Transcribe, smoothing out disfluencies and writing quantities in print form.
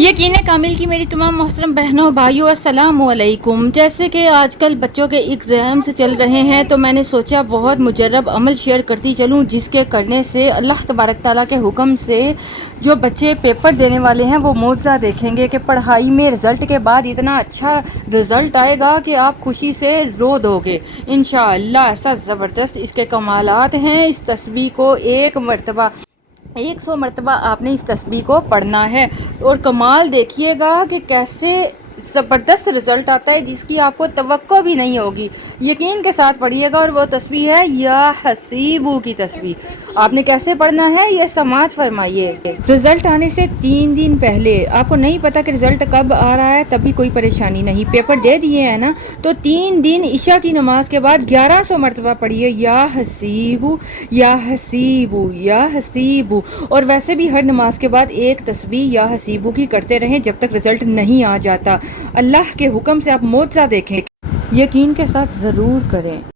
یقین کامل کی میری تمام محترم بہنوں بھائیوں السلام علیکم۔ جیسے کہ آج کل بچوں کے ایگزام سے چل رہے ہیں تو میں نے سوچا بہت مجرب عمل شیئر کرتی چلوں، جس کے کرنے سے اللہ تبارک تعالیٰ کے حکم سے جو بچے پیپر دینے والے ہیں وہ معجزہ دیکھیں گے کہ پڑھائی میں رزلٹ کے بعد اتنا اچھا رزلٹ آئے گا کہ آپ خوشی سے رو دو گے انشاءاللہ۔ ایسا زبردست اس کے کمالات ہیں۔ اس تسبیح کو 100 مرتبہ آپ نے اس تسبیح کو پڑھنا ہے اور کمال دیکھیے گا کہ کیسے زبردست رزلٹ آتا ہے جس کی آپ کو توقع بھی نہیں ہوگی۔ یقین کے ساتھ پڑھیے گا اور وہ تسبیح ہے یا حسیبو کی تسبیح۔ آپ نے کیسے پڑھنا ہے یہ سماعت فرمائیے۔ رزلٹ آنے سے 3 دن پہلے آپ کو نہیں پتا کہ رزلٹ کب آ رہا ہے، تب بھی کوئی پریشانی نہیں، پیپر دے دیے ہیں نا، تو 3 دن عشاء کی نماز کے بعد 1100 مرتبہ پڑھیے یا حسیبو یا حسیبو یا حسیبو، اور ویسے بھی ہر نماز کے بعد ایک تسبیح یا حسیبو کی کرتے رہیں جب تک رزلٹ نہیں آ جاتا۔ اللہ کے حکم سے آپ معجزہ دیکھیں، یقین کے ساتھ ضرور کریں۔